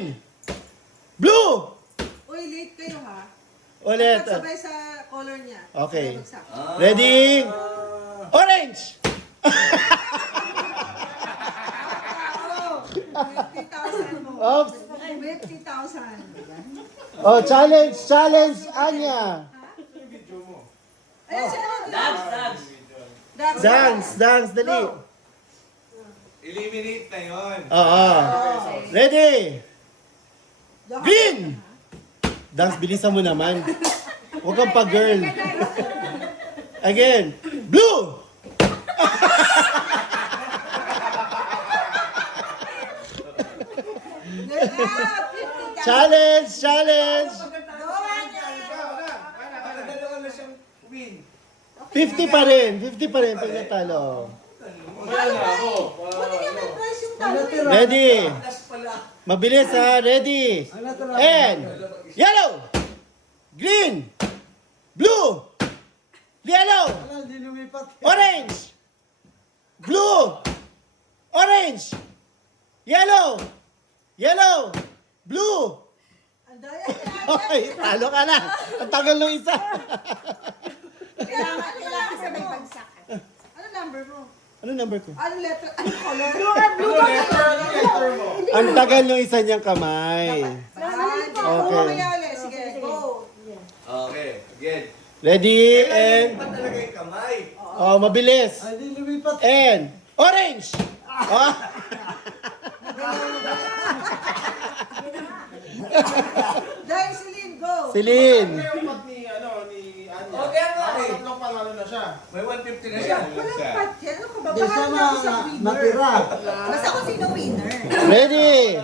Green! Blue! Uy, late kayo ha. Ulit. Dapat sabay sa color niya. Okay. Sabay bagsak. Ready? Orange! Oh, 50,000 mo. Oops. 50,000. Oh, challenge, Anya. Ayan sila. Dance, dali. Eliminate na yun. Oo. Ready? Green! Dance, bilisan mo naman. Huwag kang pa-girl. Again. Blue! Challenge! Dalawa na siyang win. 50 pa rin pag natalo. Wala na ako. Buti nga may price yung talo eh. Ready? Last pala. Mabilis ha, ready? And yellow! Green! Blue! Yellow! Orange! Blue! Orange! Yellow! Blue! Ang daya. Okay, talo ka na. Ang tagal nung isa. Kailangan sabay bagsak. Ano number mo? Ano number ko? Ano letter? Ano color? Letter mo. Ang tagal nung isa niyang kamay. Okay. Okay. Ulit. Sige, go. Okay, again. Ready and... Pa talaga yung kamay. Oh, mabilis. And orange! Oh. Dahil Celine, go. Celine. ni Anya. Okay, okay. Tatlong panalo na siya. May 150 na siya. Walang pat yan. Ano ka ba? Bahala na ako sa winner. Basta kung sino winner. Ready?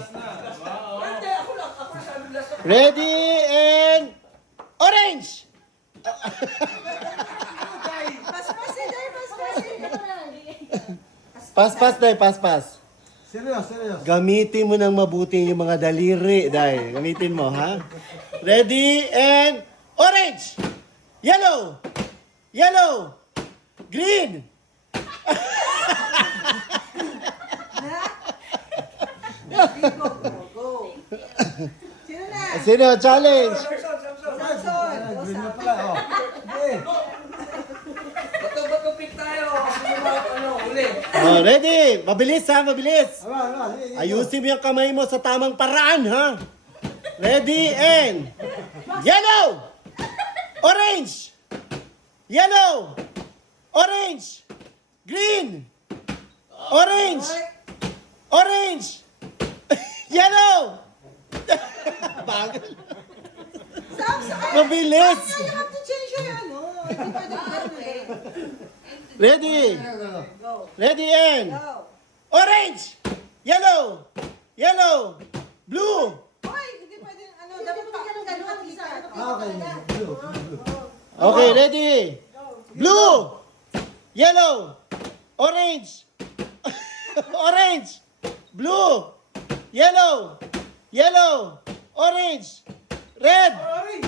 Ready and orange! Paspas eh, dahil paspas eh. Paspas. Serious. Gamitin mo ng mabuti yung mga daliri, Day. Gamitin mo, ha? Ready and orange! Yellow! Green! Go. Sino na? Sino? Challenge! Samson. Green na pala, oh. Bato pick tayo. Uli. Oh, ready? Mabilis, ha? Mabilis! Ala. Ayusin mo yung kamay mo sa tamang paraan, ha? Ready and yellow! Orange! Green! Orange! Yellow! Bagal. Samson. Mabilis! You have to change your ano. Hindi pwede ganun eh. Ready? Go. Ready and Go. orange! Yellow! Blue! Hoy, hindi pwede ano. Dapat pa ganun at isa. Okay. Blue. Okay, ready? Blue! Yellow! Orange! Blue! Yellow! Orange! Red! Orange.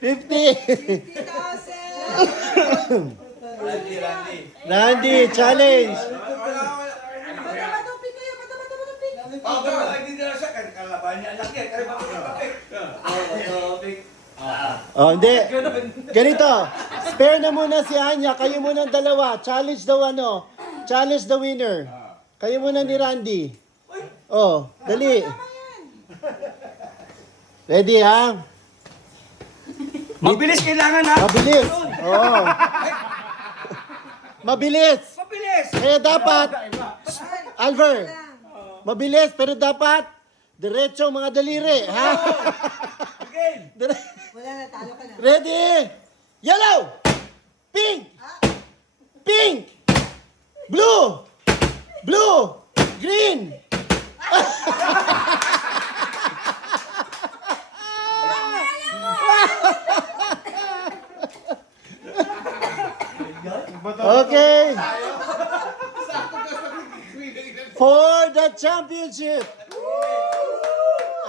50! 50,000. Randy. Randy, challenge! Bato-bato-pick kayo. Bato-bato-pick. Hindi na siya. Kalaban niya lang yan. Kaya bakit? Bato-pick. Oh, hindi. Ganito. Spare na muna si Anya. Kayo muna ang dalawa. Challenge the winner. Kayo muna ni Randy. Oh, dali. Ready, ha? Mabilis kailangan ha. Mabilis. Oo. Mabilis. Kaya dapat, Alver, mabilis, pero dapat, diretso ang mga daliri, ha? Wala na, talo ka na. Ready? Yellow! Pink! Blue! Green! Okay. For the championship,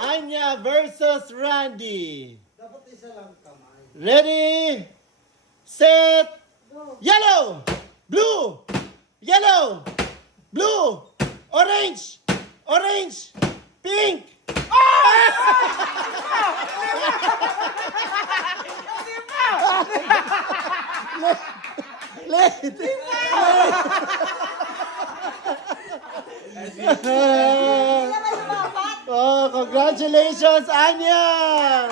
Anya versus Randy. Dapat isa lang kamay. Ready, set, yellow, blue, Orange! Orange! Pink! Late! Hindi naman lumapat. Oh, congratulations, Anya!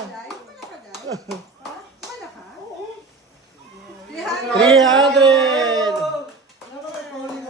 Ayun ko na ba, guys?